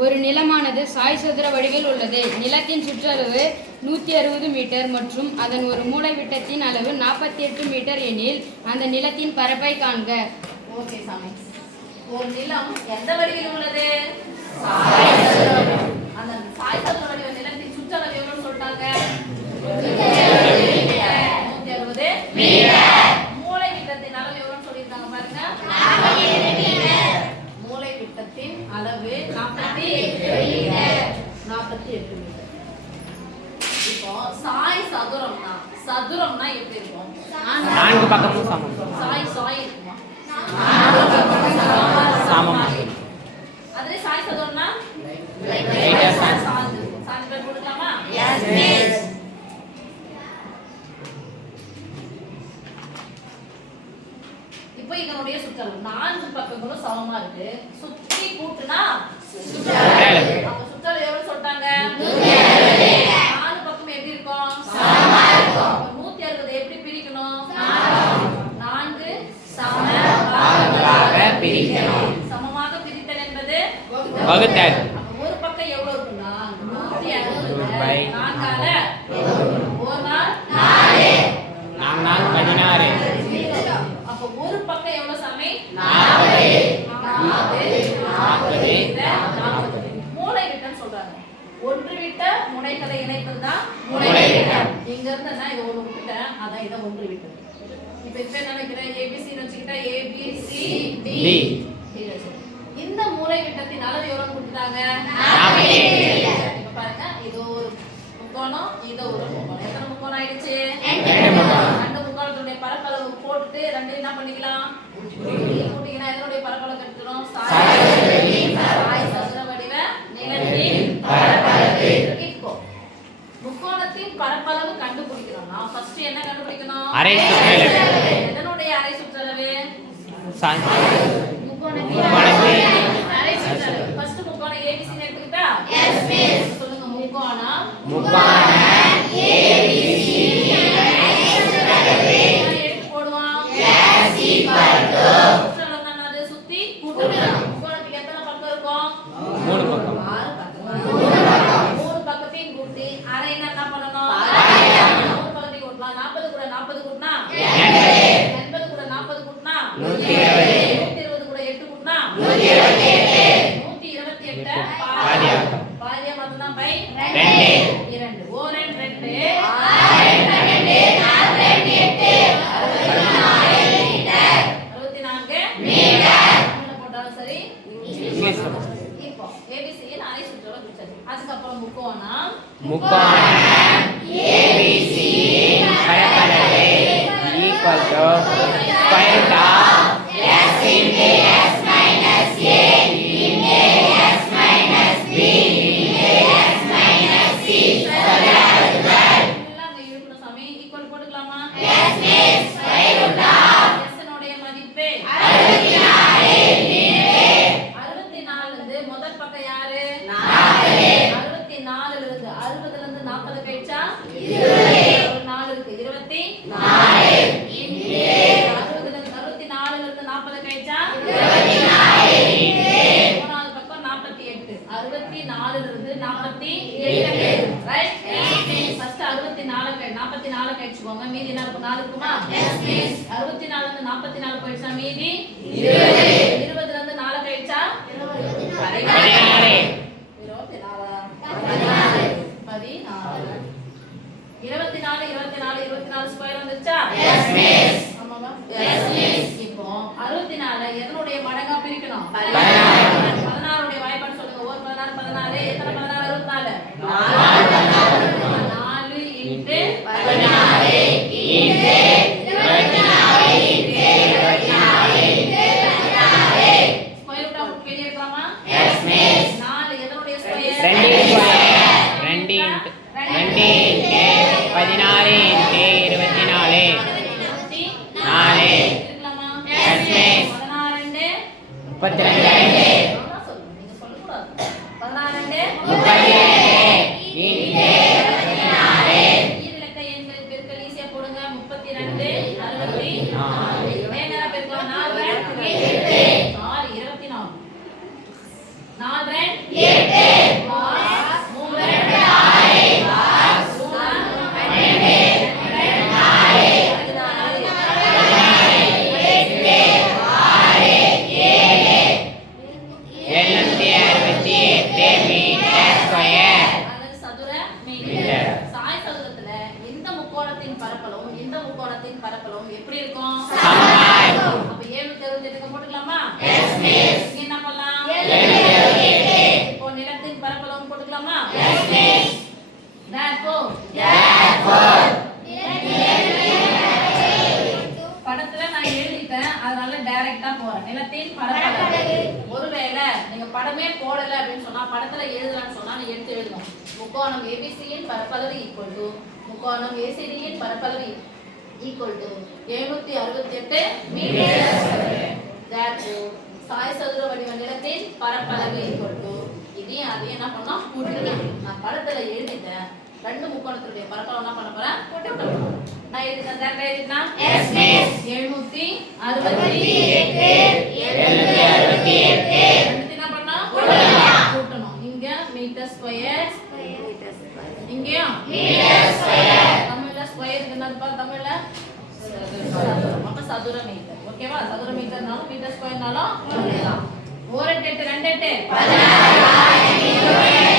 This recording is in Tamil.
ஒரு நிலமானது சாய் சதுர வடிவில் உள்ளது. நிலத்தின் சுற்றளவு 160 மீட்டர் மற்றும் அதன் ஒரு மூலை விட்டத்தின் அளவு 48 மீட்டர் எனில் அந்த நிலத்தின் பரப்பை காண்க. ஓகே சாமி. ஒரு நிலம் எந்த வடிவில் உள்ளது? அந்த சாய் சதுர வடிவ நிலத்தின் சுற்றளவு எவ்வளவு சொல்லிட்டாங்க? 160 மீட்டர். மூலை விட்டத்தின் அளவு எவ்வளவு சொல்லிருக்காங்க பாருங்க. 47 மீட்டர். மூலை விட்டத்தின் அளவு 48 மீட்டர். இப்போ சாய் சதுரம்னா எப்படி இருக்கும்? நான்கு பக்கமும் சமம். சாய் இருக்குமா? சமம். அதுல சாய் சதுரம்னா சாய் பேர் கொடுக்கலாமா? S miss. இப்போ இதனுடைய சுற்றளவு 4 பக்கங்களும் சமமா இருக்கு. சுத்தி கூட்டுனா சுற்றளவு. அப்ப சுற்றளவு எவ்வளவு சொல்றாங்க? 4 பக்கம் எப்படி இருக்கும்? சமமா இருக்கும். 160 எப்படி பிரிக்கணும்? 4 சம பாகங்களாக பிரிக்கணும். சமமாக பிரித்தல் என்பது வகுத்தல். அப்ப ஒரு பக்கம் எவ்வளவு இருக்குன்னா 160 4ஆல ஒரு நாள் 4 நாள் 16. அப்ப ஒரு பக்கம் எவ்வளவு சாமி? 40. மூலை விட்டம் சொல்றாங்க. ஒன்று விட்ட முனைகளை இணைப்பது தான் மூலை விட்டம். இங்க இருந்து நான் இத ஒரு விட்டேன், அதான் இத ஒன்று விட்டம். இப்போ என்ன நினைக்கிறேன்? ABC ன்னு வச்சுக்கிட்டா ABCD. இந்த மூலை விட்டத்தின் அளவு எவ்வளவு கொடுத்தாங்க? 48. இப்ப பாருங்க, இது ஒரு முக்கோணம், இது ஒரு முக்கோணம். எத்தனை முக்கோணம் ஆயிடுச்சு? 2 முக்கோணம். 2 முக்கோணத்துடைய பரப்பளவு போட்டுட்டு ரெண்டு என்ன பண்ணிக்கலாம்? கூட்டினா இதனுடைய பரப்பளவு கிடைச்சிரும். சாய் சதுர வடிவ நிலத்தின் பரப்பளவு. இப்போ முக்கோணத்தின் பரப்பளவு கண்டுபிடிக்கணும்னா ஃபர்ஸ்ட் என்ன கண்டுபிடிக்கணும்? அரை சுற்றளவு. இதனுடைய அரை சுற்றளவு முக்கோணத்தின் அரை சுற்றளவு. ஃபர்ஸ்ட் முக்கோணம் ABC ன்னு எடுத்துக்கிட்டா? Yes miss. சொல்லுங்க. முக்கோணம் ABC எடுத்து போடுவோம். S சுற்றளவு என்னது? சுத்தி கூட்டணும். முக்கோணத்துக்கு எத்தனை பக்கம் இருக்கும்? 3 பக்கம். 6 பக்கம். 3 பக்கத்தையும் கூட்டி அரை என்ன பண்ணணும்? 3 பக்கத்தையும் கூட்டலாம். 40 கூட 40 கூட்டினா 80 கூட 40 கூட்டினா 120 கூட 8 கூட்டினா 128 பாதியா மட்டும்தான் பை 2 ஓரன் 2 64 மீட்டர் போட்டாலும் சரி. இப்போ ABC ல அரை சுற்றளவு பிடிச்சது. அதுக்கப்புறம் முக்கோணம் ABC பரப்பளவு equal to square root of S into S minus A into S minus B into S minus C. எல்லாம் அங்க இருக்கணும் சாமி. ஈக்குவல் போட்டுக்கலாமா? Yes miss. Square root of S னுடைய மதிப்பு 64 இருந்து முதல் பக்கம் யாரு? 64 இருந்து 60 இருந்து 40 கழிச்சா 20. ஒரு 4 இருக்கு. 24 இன்டு 64 இருந்து 40 கழிச்சா 24 மூணாவது பக்கம் 48. 64 இருந்து 48 ரைட். ஃபர்ஸ்ட் 44 கழிச்சுக்கோங்க. மீதி என்ன இருக்கும்? 4 இருக்குமா? Yes miss. 64 இருந்து 44 கழிச்சா மீதி 20 இருந்து 4 கழிச்சா 16 24 ஸ்கொயர் வந்துச்சா? Yes miss. ஆமாவா? Yes miss. இப்போ 64 எதனுடைய மடங்கா பிரிக்கணும்? 16 உடைய வாய்ப்பாடு சொல்லுங்க. ஒரு 16 16 எத்தனை 16? 64 4 into 16 into 24 into 24 into 16 square root of வெளிய எடுக்கலாமா? Yes miss. 4 எதனுடைய ஸ்கொயர்? 2 ஸ்கொயர் 2 இன்டு 16 இன்டு 24 4 எடுக்கலாமா? Yes miss. 16 இன்டு 32 அவ்வளவுதான் சொல்லணும். நீங்க சொல்லக்கூடாது. 16 இன்டு 32 இன்டு 24 ஈரிலக்க எண்கள் பெருக்கல் ஈஸியா போடுங்க. 32 64 நேரா பெருக்கலாம். 4 சாரி 24 படமே போடல அப்படின்னு சொன்னா படத்துல எழுதலாம்னு சொன்னா நீ எடுத்து எழுதணும். முக்கோணம் ஏபிசியின் பரப்பளவு ஈக்குவல் டு முக்கோணம் ஏசிடியின் பரப்பளவு ஈக்குவல் டு 768 மீட்டர். therefore சாய் சதுர வடிவ நிலத்தின் பரப்பளவு ஈக்குவல் டு இதையும் அதையும் என்ன பண்ணா கூட்டணும். நான் படத்துல எழுதிட்டேன். ரெண்டு முக்கோணத்துடைய பரப்பளவு என்ன பண்ண போறேன் கூட்டணும். நான் எழுதிட்டேன். கரெக்டா எழுதிட்டேனா? Yes miss. 768 என்ன பண்ணா கூட்டணும். இங்க மீட்டர் ஸ்கொயர் இங்கயா மீட்டர் ஸ்கொயர். தமிழ்ல ஸ்கொயர் என்னதுப்பா தமிழ்ல சதுரம். அப்ப சதுர மீட்டர். ஓகேவா? சதுர மீட்டர்னாலும் மீட்டர் ஸ்கொயர்னாலும் ஒண்ணு தான். 1 8 2 8 16